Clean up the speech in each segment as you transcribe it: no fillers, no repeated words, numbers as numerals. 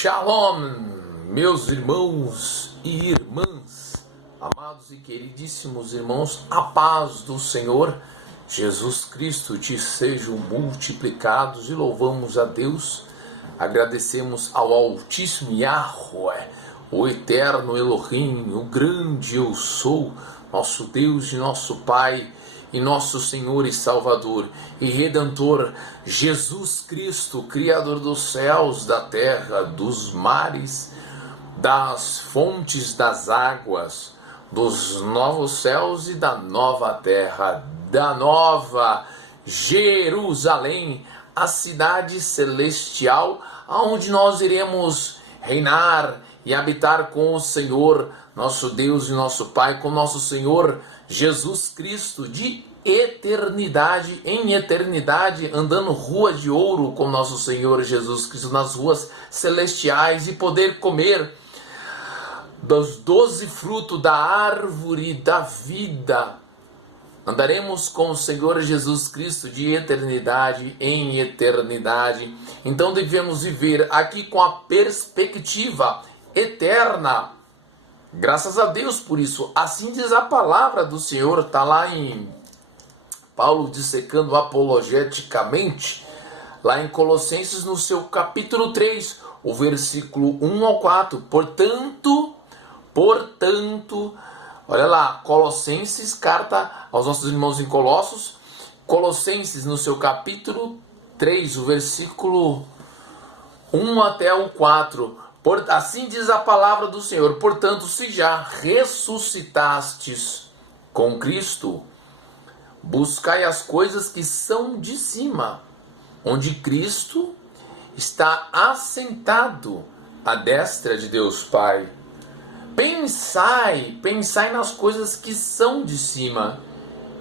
Shalom, meus irmãos e irmãs, amados e queridíssimos irmãos, a paz do Senhor Jesus Cristo te sejam multiplicados e louvamos a Deus, agradecemos ao Altíssimo Yahweh, o eterno Elohim, o grande eu sou, nosso Deus e nosso Pai, e nosso Senhor e Salvador e Redentor Jesus Cristo, Criador dos céus, da terra, dos mares, das fontes das águas, dos novos céus e da nova terra, da nova Jerusalém, a cidade celestial, aonde nós iremos reinar e habitar com o Senhor, nosso Deus e nosso Pai, com nosso Senhor Jesus Cristo, de eternidade em eternidade, andando rua de ouro com nosso Senhor Jesus Cristo nas ruas celestiais e poder comer dos 12 frutos da árvore da vida. Andaremos com o Senhor Jesus Cristo de eternidade em eternidade. Então devemos viver aqui com a perspectiva eterna. Graças a Deus por isso. Assim diz a palavra do Senhor, está lá em Paulo dissecando apologeticamente, lá em Colossenses no seu capítulo 3, o versículo 1 ao 4. Portanto, olha lá, Colossenses, carta aos nossos irmãos em Colossos, Colossenses no seu capítulo 3, o versículo 1 até o 4. Assim diz a palavra do Senhor: portanto, se já ressuscitastes com Cristo, buscai as coisas que são de cima, onde Cristo está assentado à destra de Deus Pai. Pensai nas coisas que são de cima,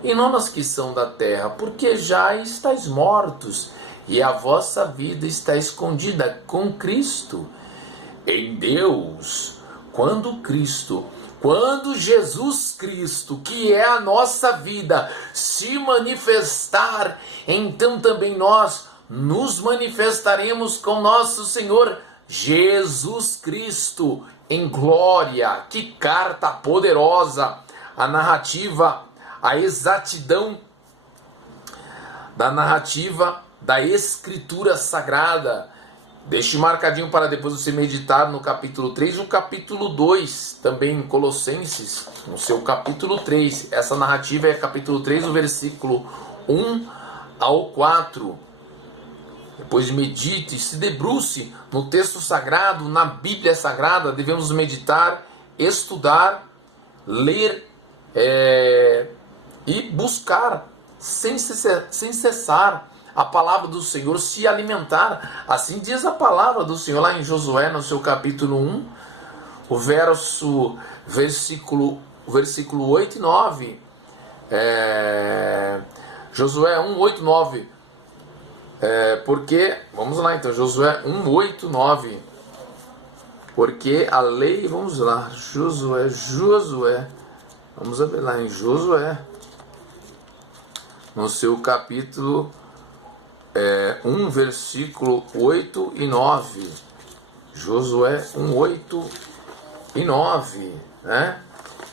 e não nas que são da terra, porque já estáis mortos, e a vossa vida está escondida com Cristo em Deus. Quando Jesus Cristo, que é a nossa vida, se manifestar, então também nós nos manifestaremos com nosso Senhor Jesus Cristo em glória. Que carta poderosa! A narrativa, a exatidão da narrativa da Escritura Sagrada. Deixe marcadinho para depois você meditar no capítulo 3, no capítulo 2, também em Colossenses, no seu capítulo 3. Essa narrativa é capítulo 3, o versículo 1 ao 4. Depois medite, se debruce no texto sagrado, na Bíblia Sagrada. Devemos meditar, estudar, ler e buscar sem cessar a palavra do Senhor, se alimentar. Assim diz a palavra do Senhor lá em Josué, no seu capítulo 1, o versículo 8 e 9. Josué 1, 8 e 9. Porque, vamos lá então, Josué 1, 8 e 9. Porque a lei, vamos lá, Josué, vamos ver lá em Josué, no seu capítulo 1, versículo 8 e 9. Josué 1, 8 e 9, né?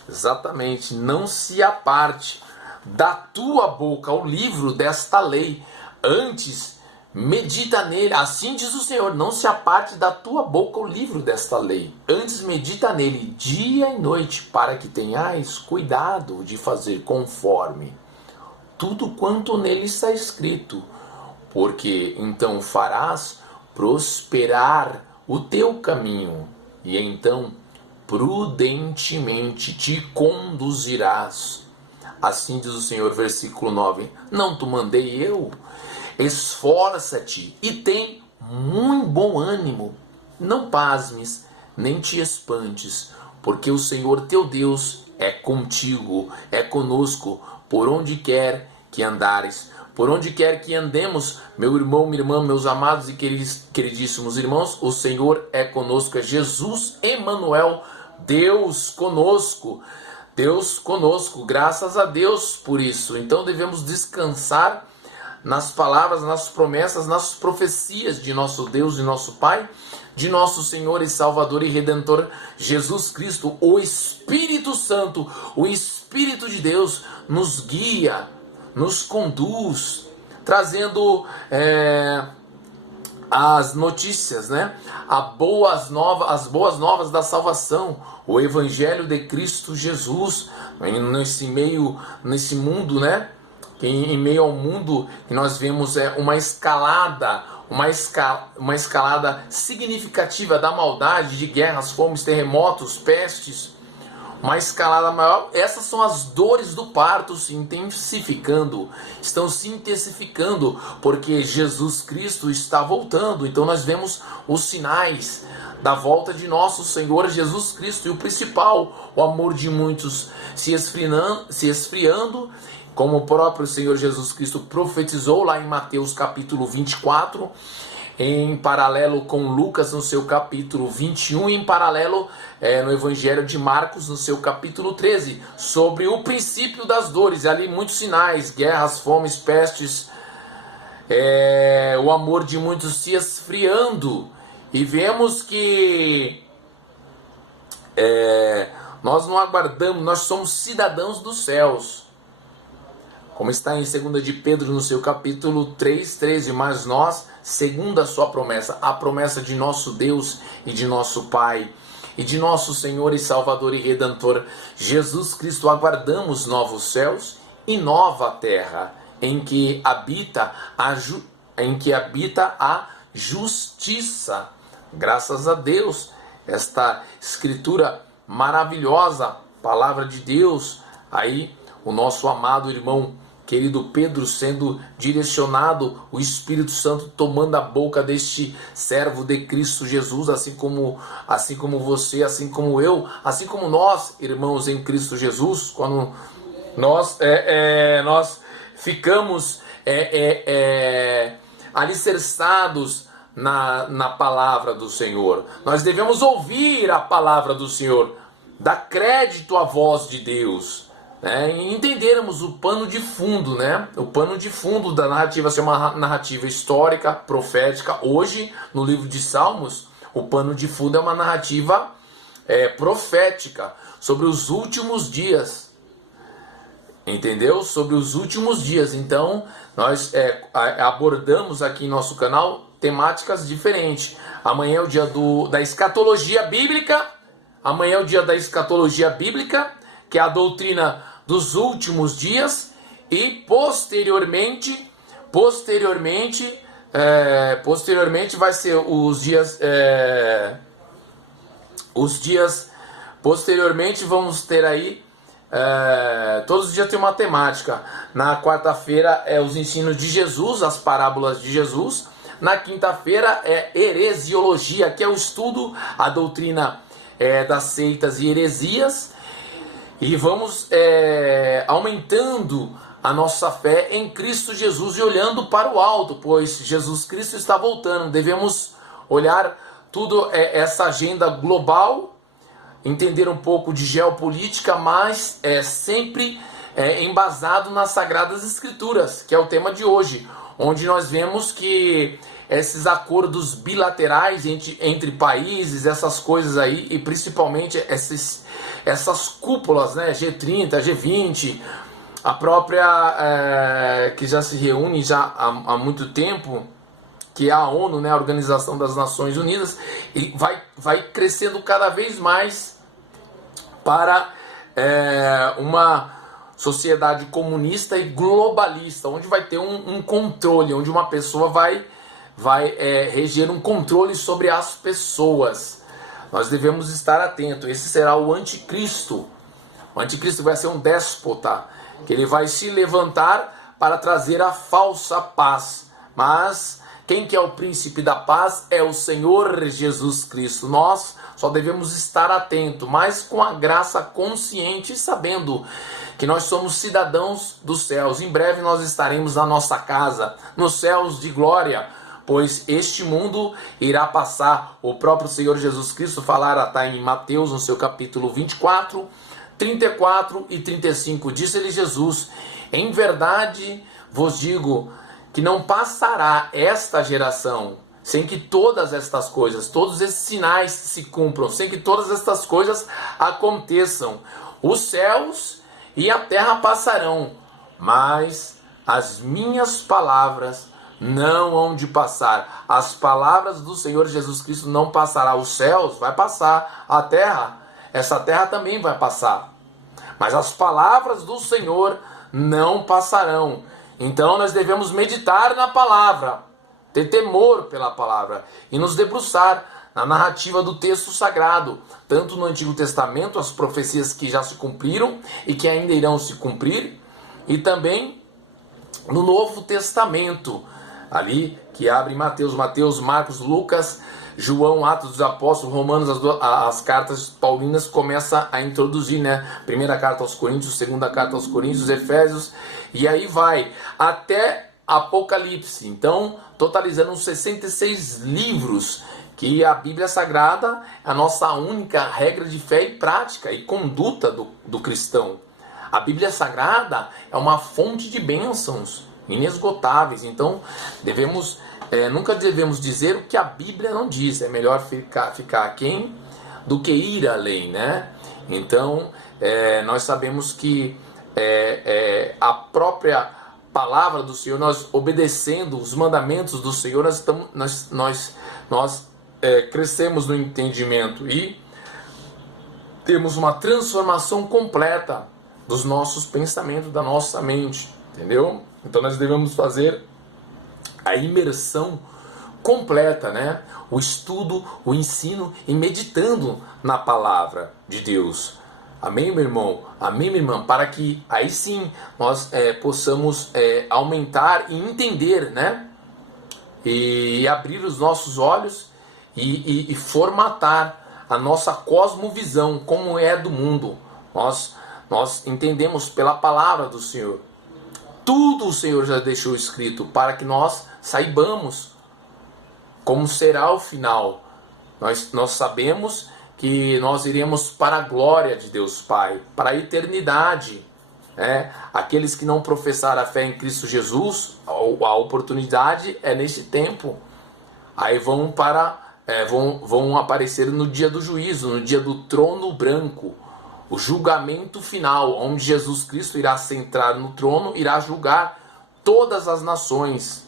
Exatamente. Não se aparte da tua boca o livro desta lei, antes medita nele. Assim diz o Senhor: não se aparte da tua boca o livro desta lei, antes medita nele dia e noite, para que tenhais cuidado de fazer conforme tudo quanto nele está escrito, porque então farás prosperar o teu caminho, e então prudentemente te conduzirás. Assim diz o Senhor, versículo 9: não te mandei eu? Esforça-te e tem muito bom ânimo, não pasmes, nem te espantes, porque o Senhor teu Deus é contigo, é conosco, por onde quer que andares. Por onde quer que andemos, meu irmão, minha irmã, meus amados e queridíssimos irmãos, o Senhor é conosco, é Jesus Emanuel, Deus conosco, graças a Deus por isso. Então devemos descansar nas palavras, nas promessas, nas profecias de nosso Deus e nosso Pai, de nosso Senhor e Salvador e Redentor Jesus Cristo. O Espírito Santo, o Espírito de Deus nos guia, nos conduz, trazendo as notícias, né? As boas novas da salvação, o Evangelho de Cristo Jesus, nesse mundo, né? Que em meio ao mundo que nós vemos uma escalada significativa da maldade, de guerras, fomes, terremotos, pestes, uma escalada maior. Essas são as dores do parto se intensificando, estão se intensificando, porque Jesus Cristo está voltando. Então nós vemos os sinais da volta de nosso Senhor Jesus Cristo, e o principal, o amor de muitos se esfriando, como o próprio Senhor Jesus Cristo profetizou lá em Mateus capítulo 24, em paralelo com Lucas no seu capítulo 21, e em paralelo no Evangelho de Marcos no seu capítulo 13, sobre o princípio das dores. Ali muitos sinais, guerras, fomes, pestes, o amor de muitos se esfriando, e vemos que nós não aguardamos, nós somos cidadãos dos céus, como está em 2 de Pedro no seu capítulo 3:13, mas nós, segundo a sua promessa, a promessa de nosso Deus e de nosso Pai, e de nosso Senhor e Salvador e Redentor Jesus Cristo, aguardamos novos céus e nova terra, em que habita a justiça. Graças a Deus, esta escritura maravilhosa, palavra de Deus, aí o nosso amado irmão querido Pedro sendo direcionado, o Espírito Santo tomando a boca deste servo de Cristo Jesus, assim como você, assim como eu, assim como nós, irmãos em Cristo Jesus, quando nós ficamos alicerçados na palavra do Senhor. Nós devemos ouvir a palavra do Senhor, dar crédito à voz de Deus, e entendermos o pano de fundo, né? O pano de fundo da narrativa ser uma narrativa histórica, profética. Hoje, no livro de Salmos, o pano de fundo é uma narrativa profética sobre os últimos dias. Entendeu? Sobre os últimos dias. Então, nós abordamos aqui em nosso canal temáticas diferentes. Amanhã é o dia da escatologia bíblica. Amanhã é o dia da escatologia bíblica, que é a doutrina dos últimos dias, e posteriormente vai ser posteriormente vamos ter aí, todos os dias tem uma temática. Na quarta-feira é os ensinos de Jesus, as parábolas de Jesus. Na quinta-feira é heresiologia, que é o estudo, a doutrina das seitas e heresias. E vamos aumentando a nossa fé em Cristo Jesus e olhando para o alto, pois Jesus Cristo está voltando. Devemos olhar tudo essa agenda global, entender um pouco de geopolítica, mas sempre embasado nas Sagradas Escrituras, que é o tema de hoje, onde nós vemos que esses acordos bilaterais entre países, essas coisas aí, e principalmente essas cúpulas, né, G30, G20, a própria que já se reúne há muito tempo, que é a ONU, né, a Organização das Nações Unidas, e vai crescendo cada vez mais para uma sociedade comunista e globalista, onde vai ter um controle, onde uma pessoa vai reger um controle sobre as pessoas. Nós devemos estar atentos. Esse será o anticristo. O anticristo vai ser um déspota, que ele vai se levantar para trazer a falsa paz. Mas quem que é o príncipe da paz é o Senhor Jesus Cristo. Nós só devemos estar atentos, mas com a graça consciente, sabendo que nós somos cidadãos dos céus. Em breve nós estaremos na nossa casa, nos céus de glória, pois este mundo irá passar. O próprio Senhor Jesus Cristo falará, está em Mateus, no seu capítulo 24, 34 e 35. Disse-lhe Jesus: em verdade vos digo que não passará esta geração sem que todas estas coisas, todos esses sinais se cumpram, sem que todas estas coisas aconteçam. Os céus e a terra passarão, mas as minhas palavras não hão de passar. As palavras do Senhor Jesus Cristo não passará. Os céus vai passar, a terra, essa terra também vai passar. Mas as palavras do Senhor não passarão. Então nós devemos meditar na palavra, ter temor pela palavra e nos debruçar na narrativa do texto sagrado, tanto no Antigo Testamento, as profecias que já se cumpriram e que ainda irão se cumprir, e também no Novo Testamento, ali que abre Mateus, Marcos, Lucas, João, Atos dos Apóstolos, Romanos, as cartas paulinas começa a introduzir, né? Primeira carta aos Coríntios, segunda carta aos Coríntios, Efésios, e aí vai até Apocalipse. Então, totalizando uns 66 livros, que a Bíblia Sagrada é a nossa única regra de fé e prática e conduta do cristão. A Bíblia Sagrada é uma fonte de bênçãos inesgotáveis. Então, nunca devemos dizer o que a Bíblia não diz. É melhor ficar aquém do que ir além, né? Então, nós sabemos que a própria palavra do Senhor, nós obedecendo os mandamentos do Senhor, nós crescemos no entendimento e temos uma transformação completa dos nossos pensamentos, da nossa mente, entendeu? Então nós devemos fazer a imersão completa, né? O estudo, o ensino e meditando na palavra de Deus. Amém, meu irmão? Amém, minha irmã? Para que aí sim nós possamos aumentar e entender, né? E abrir os nossos olhos e formatar a nossa cosmovisão, como é do mundo. Nós entendemos pela palavra do Senhor. Tudo o Senhor já deixou escrito para que nós saibamos como será o final. Nós sabemos que nós iremos para a glória de Deus Pai, para a eternidade. Aqueles que não professaram a fé em Cristo Jesus, a oportunidade é nesse tempo. Aí vão aparecer no dia do juízo, no dia do trono branco, o julgamento final, onde Jesus Cristo irá sentar no trono, irá julgar todas as nações.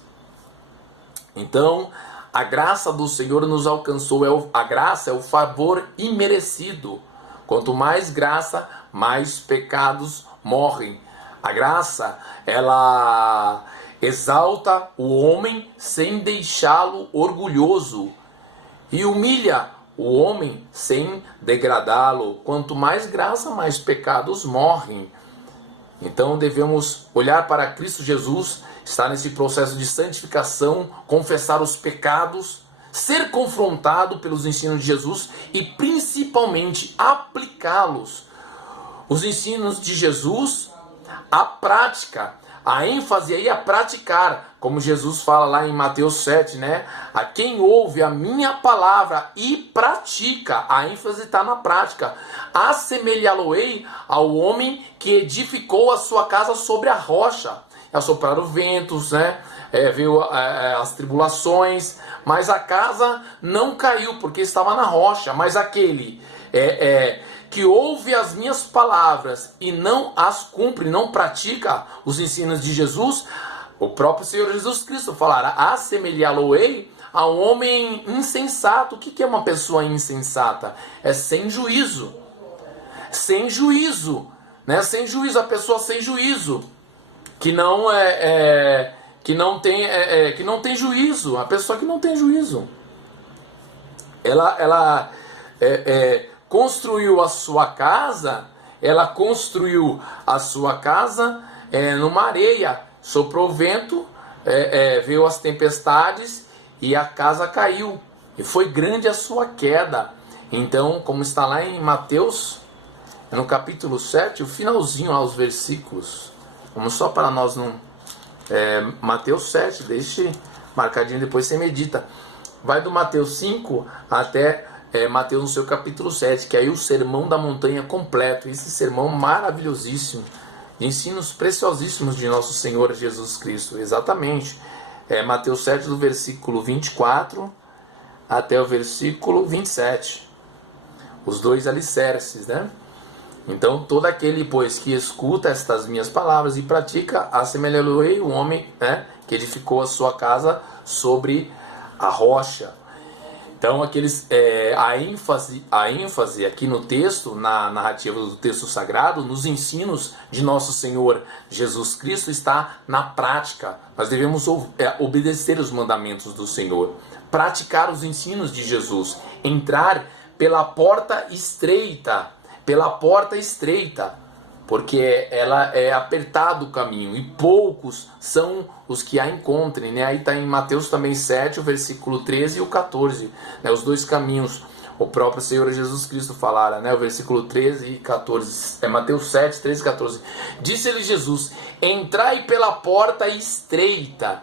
Então, a graça do Senhor nos alcançou. A graça é o favor imerecido. Quanto mais graça, mais pecados morrem. A graça, ela exalta o homem sem deixá-lo orgulhoso e humilha o homem sem degradá-lo. Quanto mais graça, mais pecados morrem. Então devemos olhar para Cristo Jesus, estar nesse processo de santificação, confessar os pecados, ser confrontado pelos ensinos de Jesus e principalmente aplicá-los. Os ensinos de Jesus, a prática, a ênfase aí é praticar, como Jesus fala lá em Mateus 7, né? A quem ouve a minha palavra e pratica, a ênfase está na prática. Assemelhá-lo-ei ao homem que edificou a sua casa sobre a rocha. Assopraram ventos, né? Veio as tribulações, mas a casa não caiu porque estava na rocha. Mas aquele que ouve as minhas palavras e não as cumpre, não pratica os ensinos de Jesus, o próprio Senhor Jesus Cristo falará: assemelhá-lo-ei a um homem insensato. O que é uma pessoa insensata? É sem juízo. Sem juízo, né? Sem juízo, a pessoa sem juízo, que não tem juízo, a pessoa que não tem juízo. Ela construiu a sua casa, numa areia, soprou o vento, veio as tempestades e a casa caiu, e foi grande a sua queda. Então, como está lá em Mateus, no capítulo 7, o finalzinho aos versículos, vamos só para nós não... Mateus 7, deixe marcadinho, depois você medita. Vai do Mateus 5 até Mateus no seu capítulo 7, que aí o sermão da montanha completo, esse sermão maravilhosíssimo, de ensinos preciosíssimos de nosso Senhor Jesus Cristo. Exatamente, Mateus 7, do versículo 24 até o versículo 27. Os dois alicerces, né? Então, todo aquele, pois, que escuta estas minhas palavras e pratica, assemelhá-lo-ei o homem, né, que edificou a sua casa sobre a rocha. Então, a ênfase aqui no texto, na narrativa do texto sagrado, nos ensinos de nosso Senhor Jesus Cristo, está na prática. Nós devemos obedecer os mandamentos do Senhor, praticar os ensinos de Jesus, entrar pela porta estreita, porque ela é apertado o caminho e poucos são os que a encontrem, né? Aí está em Mateus também 7, o versículo 13 e o 14, né? Os dois caminhos, o próprio Senhor Jesus Cristo falara, né? O versículo 13 e 14, Mateus 7, 13 e 14. Disse-lhe Jesus: entrai pela porta estreita,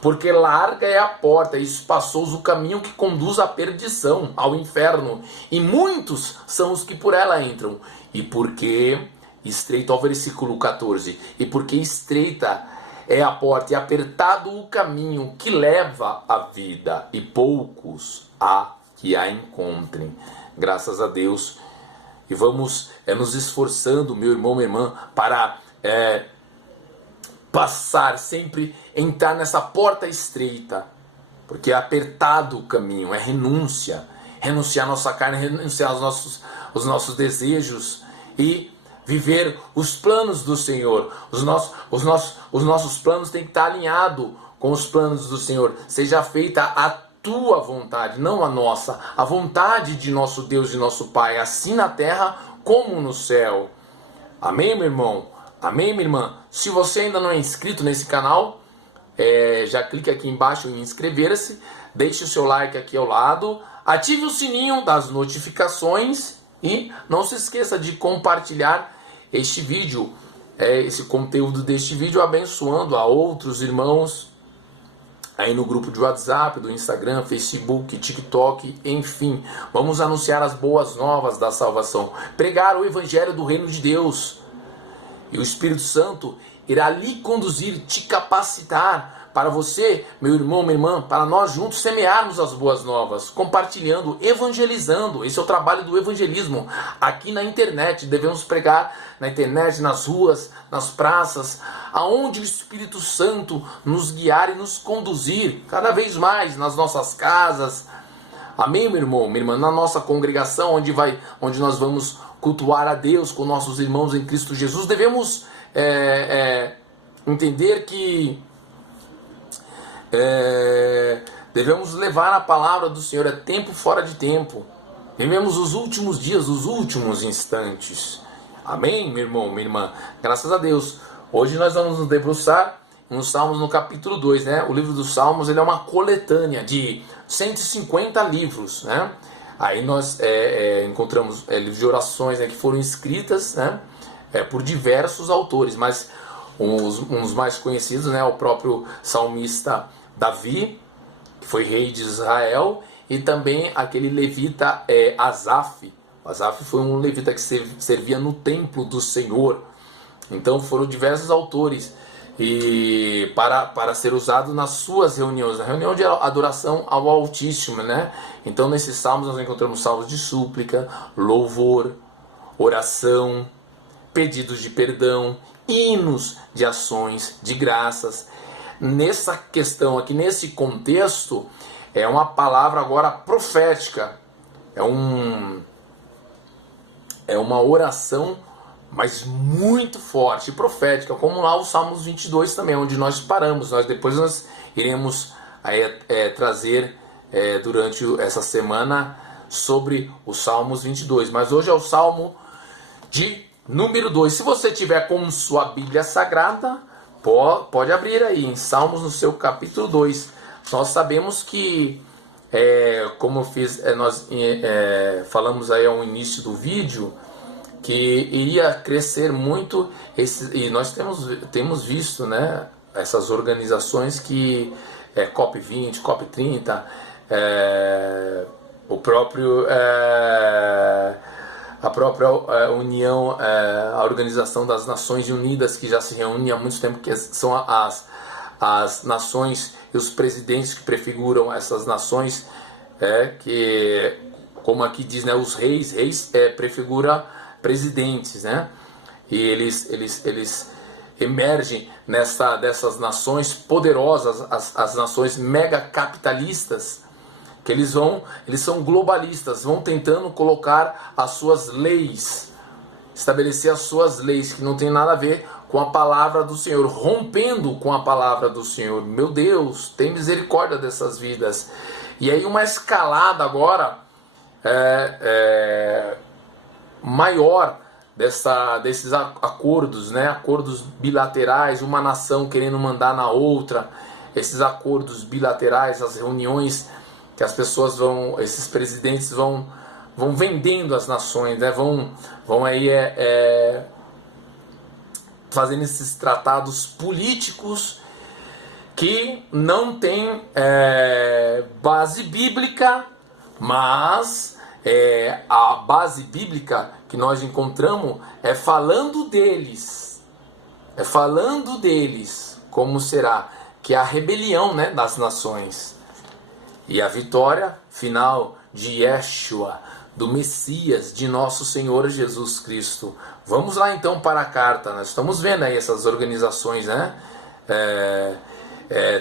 porque larga é a porta e espaçoso o caminho que conduz à perdição, ao inferno, e muitos são os que por ela entram. E porque estreito, ao versículo 14, e porque estreita é a porta e apertado o caminho que leva à vida, e poucos há que a encontrem. Graças a Deus. E vamos nos esforçando, meu irmão, minha irmã, para passar, sempre entrar nessa porta estreita, porque é apertado o caminho, é renúncia, renunciar a nossa carne, renunciar os nossos desejos e viver os planos do Senhor. Os nossos planos têm que estar alinhados com os planos do Senhor. Seja feita a tua vontade, não a nossa, a vontade de nosso Deus e nosso Pai, assim na terra como no céu. Amém, meu irmão? Amém, minha irmã? Se você ainda não é inscrito nesse canal, já clique aqui embaixo em inscrever-se, deixe o seu like aqui ao lado, ative o sininho das notificações e não se esqueça de compartilhar este vídeo, esse conteúdo deste vídeo, abençoando a outros irmãos aí no grupo de WhatsApp, do Instagram, Facebook, TikTok, enfim. Vamos anunciar as boas novas da salvação, pregar o evangelho do reino de Deus. E o Espírito Santo irá lhe conduzir, te capacitar para você, meu irmão, minha irmã, para nós juntos semearmos as boas novas, compartilhando, evangelizando. Esse é o trabalho do evangelismo. Aqui na internet, devemos pregar na internet, nas ruas, nas praças, aonde o Espírito Santo nos guiar e nos conduzir, cada vez mais nas nossas casas. Amém, meu irmão, minha irmã? Na nossa congregação, onde nós vamos cultuar a Deus com nossos irmãos em Cristo Jesus, devemos entender que devemos levar a palavra do Senhor a tempo fora de tempo. Vivemos os últimos dias, os últimos instantes. Amém, meu irmão, minha irmã? Graças a Deus. Hoje nós vamos nos debruçar nos Salmos, no capítulo 2, né? O livro dos Salmos, ele é uma coletânea de 150 livros, né? Aí nós encontramos livros de orações, né, que foram escritas, né, por diversos autores, mas uns mais conhecidos, né, o próprio salmista Davi, que foi rei de Israel, e também aquele levita Asaf. Asaf foi um levita que servia no templo do Senhor. Então foram diversos autores e para ser usado nas suas reuniões, na reunião de adoração ao Altíssimo, né? Então nesses salmos nós encontramos salmos de súplica, louvor, oração, pedidos de perdão, hinos de ações, de graças. Nessa questão aqui, nesse contexto, é uma palavra agora profética, é uma oração, mas muito forte, profética, como lá o Salmos 22 também, onde nós paramos. Depois nós iremos trazer durante essa semana sobre o Salmos 22, mas hoje é o Salmo de número 2. Se você tiver com sua Bíblia Sagrada, pode abrir aí em Salmos, no seu capítulo 2. Nós sabemos que, como nós falamos aí ao início do vídeo, que iria crescer muito, e nós temos visto, né, essas organizações que COP20, COP30, a própria União, a Organização das Nações Unidas, que já se reúne há muito tempo, que são as nações e os presidentes que prefiguram essas nações, que, como aqui diz, né, os reis prefigura presidentes, né? E eles emergem dessas nações poderosas, as nações mega capitalistas, que eles são globalistas, vão tentando colocar as suas leis, estabelecer as suas leis que não tem nada a ver com a palavra do Senhor, rompendo com a palavra do Senhor. Meu Deus, tem misericórdia dessas vidas. E aí uma escalada agora maior desses acordos, né? Acordos bilaterais, uma nação querendo mandar na outra, esses acordos bilaterais, as reuniões que as pessoas esses presidentes vão vendendo as nações, né? Vão aí fazendo esses tratados políticos que não tem base bíblica, mas a base bíblica que nós encontramos é falando deles, como será que é a rebelião, né, das nações e a vitória final de Yeshua, do Messias, de nosso Senhor Jesus Cristo. Vamos lá então para a carta. Nós estamos vendo aí essas organizações, né?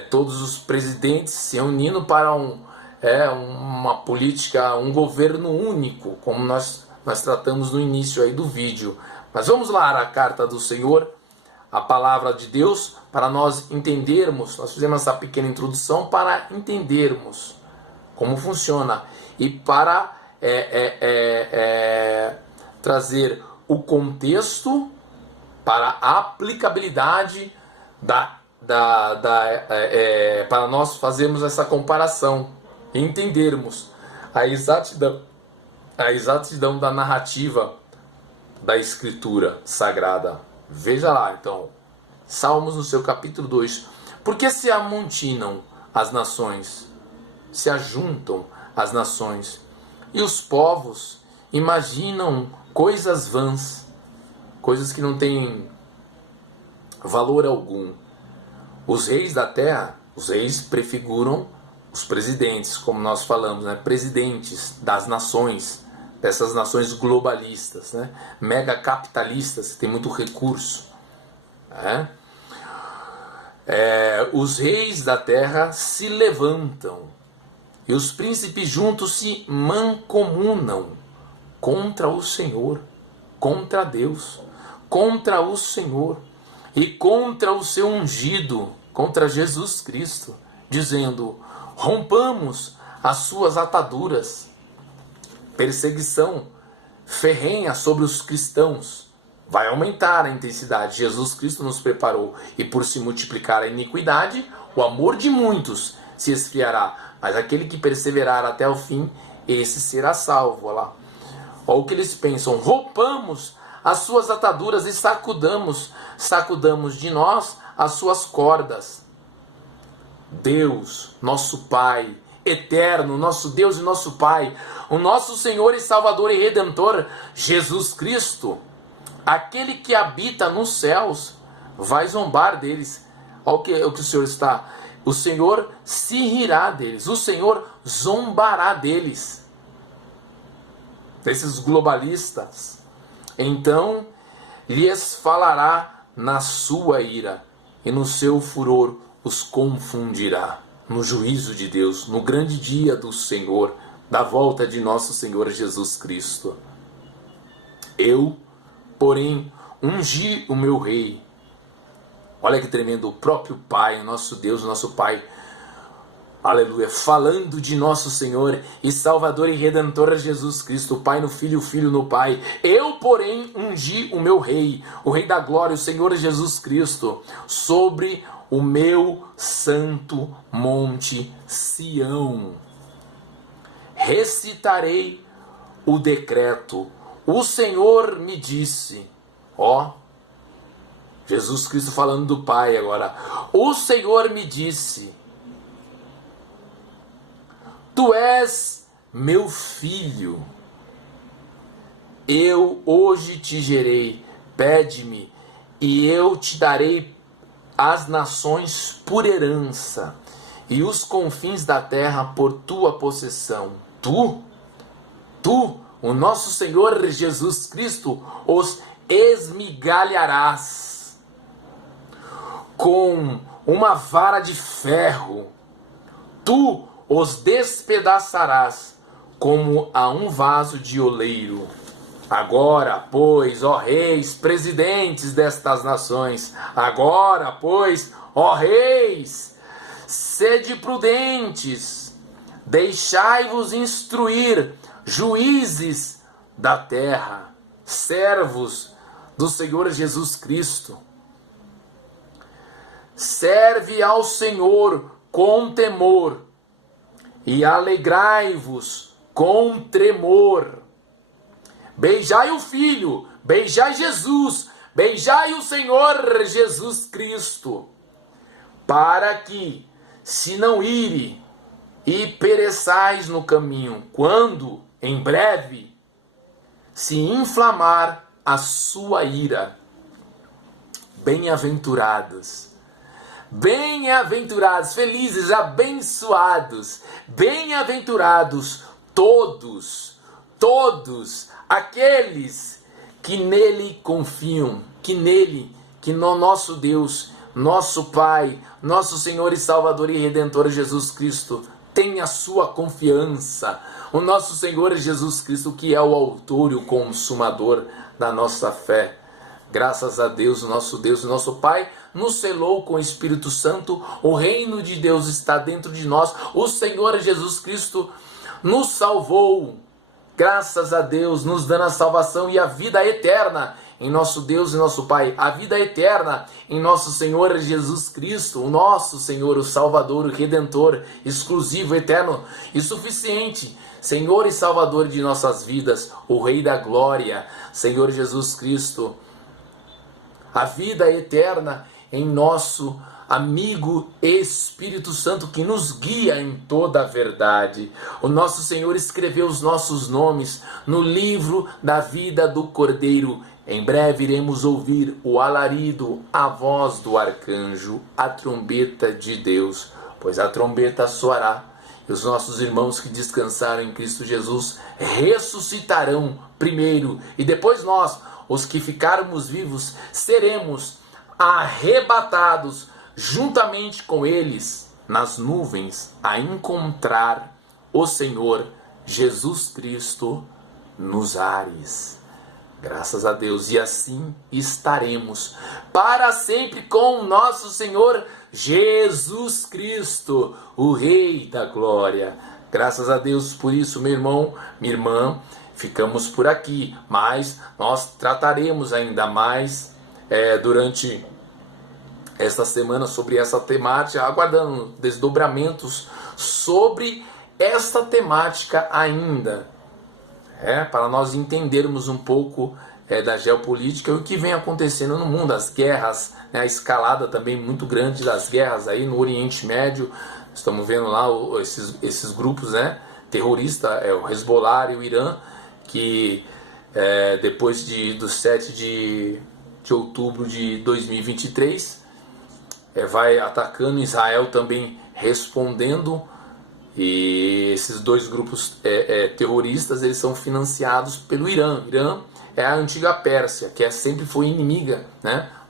Todos os presidentes se unindo para uma política, um governo único, como nós tratamos no início aí do vídeo. Mas vamos lá a carta do Senhor, a palavra de Deus, para nós entendermos. Nós fizemos essa pequena introdução para entendermos como funciona e para trazer o contexto para a aplicabilidade para nós fazermos essa comparação e entendermos a exatidão da narrativa da Escritura Sagrada. Veja lá, então, Salmos no seu capítulo 2. Por que se amontinam as nações? Se ajuntam as nações. E os povos imaginam coisas vãs, coisas que não têm valor algum. Os reis da terra, os reis prefiguram os presidentes, como nós falamos, né? Presidentes das nações, dessas nações globalistas, né? Mega capitalistas, que tem muito recurso. Os reis da terra se levantam e os príncipes juntos se mancomunam contra o Senhor, contra Deus, contra o Senhor e contra o seu ungido, contra Jesus Cristo, dizendo: rompamos as suas ataduras. Perseguição ferrenha sobre os cristãos. Vai aumentar a intensidade. Jesus Cristo nos preparou, e por se multiplicar a iniquidade, o amor de muitos se esfriará. Mas aquele que perseverar até o fim, esse será salvo. Olha lá. Olha o que eles pensam: rompamos as suas ataduras e sacudamos de nós as suas cordas. Deus, nosso Pai eterno, nosso Deus e nosso Pai, o nosso Senhor e Salvador e Redentor, Jesus Cristo, aquele que habita nos céus, vai zombar deles. Olha o que o Senhor está. O Senhor se rirá deles, o Senhor zombará deles, desses globalistas. Então lhes falará na sua ira, e no seu furor os confundirá. No juízo de Deus, no grande dia do Senhor, da volta de nosso Senhor Jesus Cristo. Eu, porém, ungi o meu rei. Olha que tremendo, o próprio Pai, o nosso Deus, o nosso Pai, aleluia, falando de nosso Senhor e Salvador e Redentor Jesus Cristo, o Pai no Filho, o Filho no Pai. Eu, porém, ungi o meu rei, o Rei da Glória, o Senhor Jesus Cristo, sobre o meu santo monte Sião. Recitarei o decreto. O Senhor me disse, Jesus Cristo falando do Pai agora. O Senhor me disse: tu és meu filho, eu hoje te gerei, pede-me e eu te darei as nações por herança e os confins da terra por tua possessão. Tu, o nosso Senhor Jesus Cristo, os esmigalharás com uma vara de ferro. Tu os despedaçarás como a um vaso de oleiro. Agora, pois, ó reis, presidentes destas nações, agora, pois, ó reis, sede prudentes, deixai-vos instruir, juízes da terra, servos do Senhor Jesus Cristo. Serve ao Senhor com temor e alegrai-vos com tremor. Beijai o Filho, beijai Jesus, beijai o Senhor Jesus Cristo, para que, se não ire e pereçais no caminho, quando, em breve, se inflamar a sua ira. Bem-aventurados, felizes, abençoados, bem-aventurados todos aqueles que nele confiam, que no nosso Deus, nosso Pai, nosso Senhor e Salvador e Redentor Jesus Cristo, tem a sua confiança. O nosso Senhor Jesus Cristo, que é o autor e o consumador da nossa fé. Graças a Deus, o nosso Deus, o nosso Pai, nos selou com o Espírito Santo. O reino de Deus está dentro de nós. O Senhor Jesus Cristo nos salvou. Graças a Deus, nos dando a salvação e a vida eterna em nosso Deus e nosso Pai. A vida eterna em nosso Senhor Jesus Cristo, o nosso Senhor, o Salvador, o Redentor, exclusivo, eterno e suficiente. Senhor e Salvador de nossas vidas, o Rei da Glória, Senhor Jesus Cristo. A vida eterna em nosso amigo Espírito Santo, que nos guia em toda a verdade. O nosso Senhor escreveu os nossos nomes no livro da vida do Cordeiro. Em breve iremos ouvir o alarido, a voz do arcanjo, a trombeta de Deus, pois a trombeta soará e os nossos irmãos que descansaram em Cristo Jesus ressuscitarão primeiro, e depois nós, os que ficarmos vivos, seremos arrebatados juntamente com eles nas nuvens a encontrar o Senhor Jesus Cristo nos ares. Graças a Deus, e assim estaremos para sempre com o nosso Senhor Jesus Cristo, o Rei da Glória. Graças a Deus por isso, meu irmão, minha irmã, ficamos por aqui, mas nós trataremos ainda mais durante esta semana sobre essa temática, aguardando desdobramentos sobre esta temática ainda. Para nós entendermos um pouco da geopolítica e o que vem acontecendo no mundo, as guerras, a escalada também muito grande das guerras aí no Oriente Médio. Estamos vendo lá esses grupos terroristas, o Hezbollah e o Irã, que depois do 7 de outubro de 2023 vai atacando, Israel também respondendo. E esses dois grupos terroristas, eles são financiados pelo Irã. O Irã é a antiga Pérsia, que sempre foi inimiga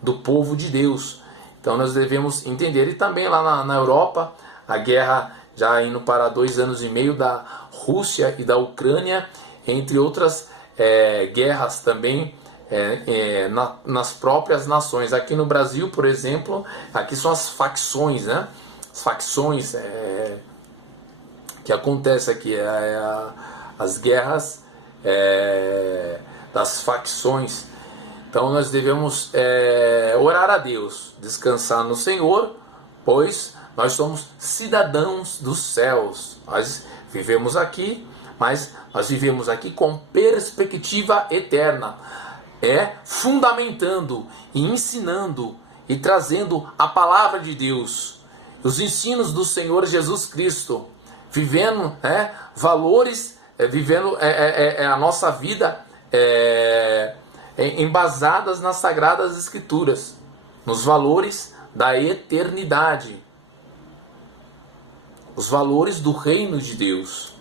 do povo de Deus. Então nós devemos entender. E também lá na Europa, a guerra já indo para 2 anos e meio da Rússia e da Ucrânia, entre outras guerras também nas próprias nações. Aqui no Brasil, por exemplo, aqui são as facções, as facções que acontece aqui, as guerras das facções. Então nós devemos orar a Deus, descansar no Senhor, pois nós somos cidadãos dos céus. Nós vivemos aqui, mas nós vivemos aqui com perspectiva eterna, fundamentando e ensinando e trazendo a palavra de Deus, os ensinos do Senhor Jesus Cristo, vivendo valores, vivendo a nossa vida embasadas nas Sagradas Escrituras, nos valores da eternidade. Os valores do reino de Deus,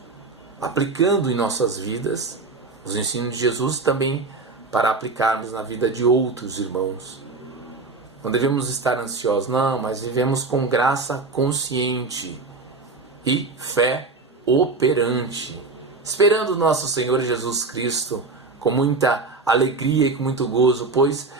aplicando em nossas vidas os ensinos de Jesus também para aplicarmos na vida de outros irmãos. Não devemos estar ansiosos, não, mas vivemos com graça consciente e fé operante, esperando nosso Senhor Jesus Cristo com muita alegria e com muito gozo, pois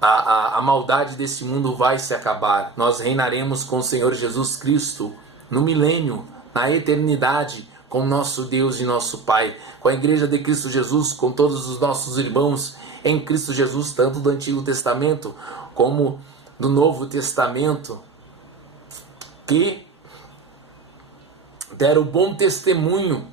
a maldade desse mundo vai se acabar. Nós reinaremos com o Senhor Jesus Cristo no milênio, na eternidade, com nosso Deus e nosso Pai, com a Igreja de Cristo Jesus, com todos os nossos irmãos em Cristo Jesus, tanto do Antigo Testamento como do Novo Testamento, que deram bom testemunho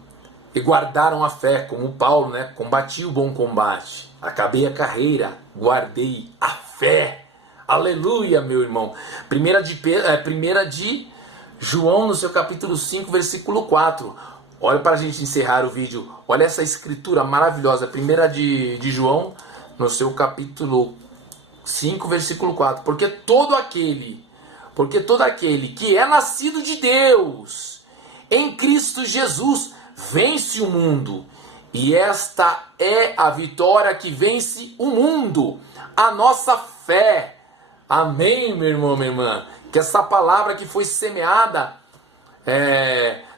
e guardaram a fé, como Paulo, né? Combati o bom combate, acabei a carreira, guardei a fé. Aleluia, meu irmão. Primeira de João, no seu capítulo 5, versículo 4. Olha, para a gente encerrar o vídeo, olha essa escritura maravilhosa. Primeira de João, no seu capítulo 5, versículo 4. Porque todo aquele que é nascido de Deus, em Cristo Jesus, vence o mundo. E esta é a vitória que vence o mundo, a nossa fé. Amém, meu irmão, minha irmã? Que essa palavra que foi semeada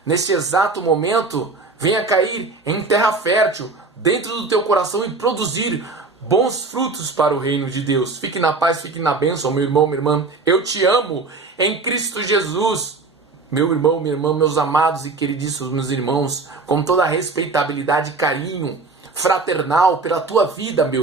nesse exato momento venha cair em terra fértil dentro do teu coração e produzir bons frutos para o reino de Deus. Fique na paz, fique na bênção, meu irmão, minha irmã. Eu te amo em Cristo Jesus. Meu irmão, minha irmã, meus amados e queridíssimos meus irmãos, com toda a respeitabilidade e carinho fraternal pela tua vida, meu